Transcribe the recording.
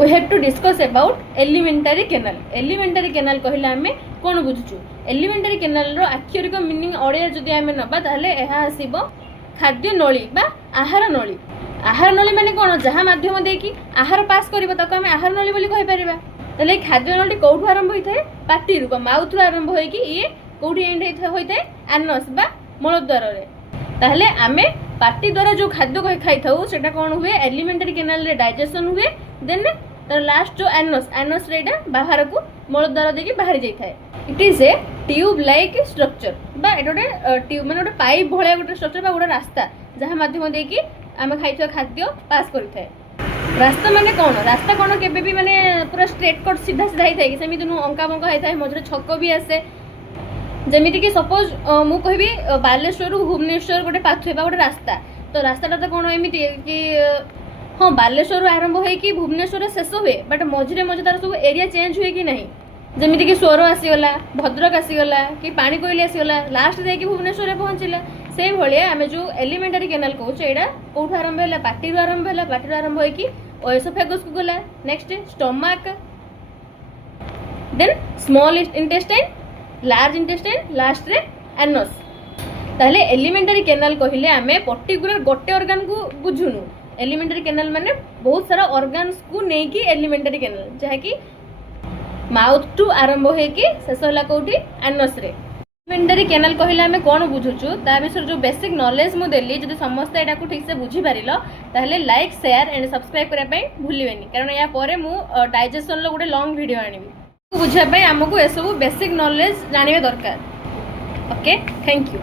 we have to discuss about elementary canal. Elementary canal कहले आमे कोन बुझुछु? Elementary canal रो आक्षरिक meaning Odia जदि आमे नबा ताले एहा आसीबो खाद्य नळी बा आहार नळी. आहार नळी माने कोन? जहा माध्यम देकी आहार पास करबो ताको आमे आहार नळी बोली कहि परिबा. ताले खाद्य नळी कोठु आरंभ होई थाए? पाटी रु बा माउथ रु आरंभ होई कि ये कोठी एंड होई थाए? एनस बा मलद्वार रे. ताले आमे पाटी द्वारा जो खाद्य खाई थाउ सेटा कोन हुए? एलिमेंटरी कैनाल रे डाइजेशन हुए. देन तर लास्ट जो एनस रेडा बाहर को मलद्वार देकी बाहर जाई थाए. It is a tube like structure बा एटोटे ट्यूब माने गोटे पाइप भलिया गोटे स्ट्रक्चर बा गोटे रास्ता जहा माध्यम देकी आमे खाइथो खाद्य पास करि थाए. रास्ता माने कोन? रास्ता कोन केबे भी माने पूरा स्ट्रेट कट सीधा सीधा ही थाए कि सेमिति नु अंका बंका है थाए. मझरे छक्क भी आसे. जेमिति कि सपोज मु कहबी बालेश्वर भुवनेश्वर गोटे पाथवे बा गोटे रास्ता. तो रास्ताटा तो कोन एमिति कि हाँ बालेश्वर आरंभ हो कि भुवनेश्वर शेष हुए बट मझे मझे तार सब एरिया चेंज हुए कि नहीं. जमीती कि स्वर आसीगला भद्रक आसीगला कि पानी कोइली आसीगला लास्ट जाकि भुवनेश्वर पहुँचला. से भाया आम जो एलिमेंटरी कैनाल कौच यहाँ कौट आरंभ है? पार्टी आरंभ है. पार्टी आरंभ हो कि ओएसोफेगस को गला. Next stomach, then small intestine, large intestine, last रे एनस. ताहले एलिमेंटरी कैनाल कहले आमे पर्टिकुलर गोटे ऑर्गन को बुझुनु. एलिमेंटरी कैनाल माने बहुत सारा ऑर्गन्स को नहीं कि एलिमेंटरी कैनाल जहा कि माउथ टू आरंभ हो कि शेष होला कोठी? एनस रे. एलिमेंटरी कैनाल कहले आमे कोन बुझुछु ता विषय जो बेसिक नॉलेज मु देली जदि समस्त एटा को ठीक से बुझी पारिलो ताहले लाइक शेयर एंड सब्सक्राइब करै पई भूलिबेनी. कारण या परे मु डाइजेशन लो गोटे लॉन्ग वीडियो आनिबी बुझा पई हमकु ए सब बेसिक नॉलेज जानिबे दरकार. Okay, thank you.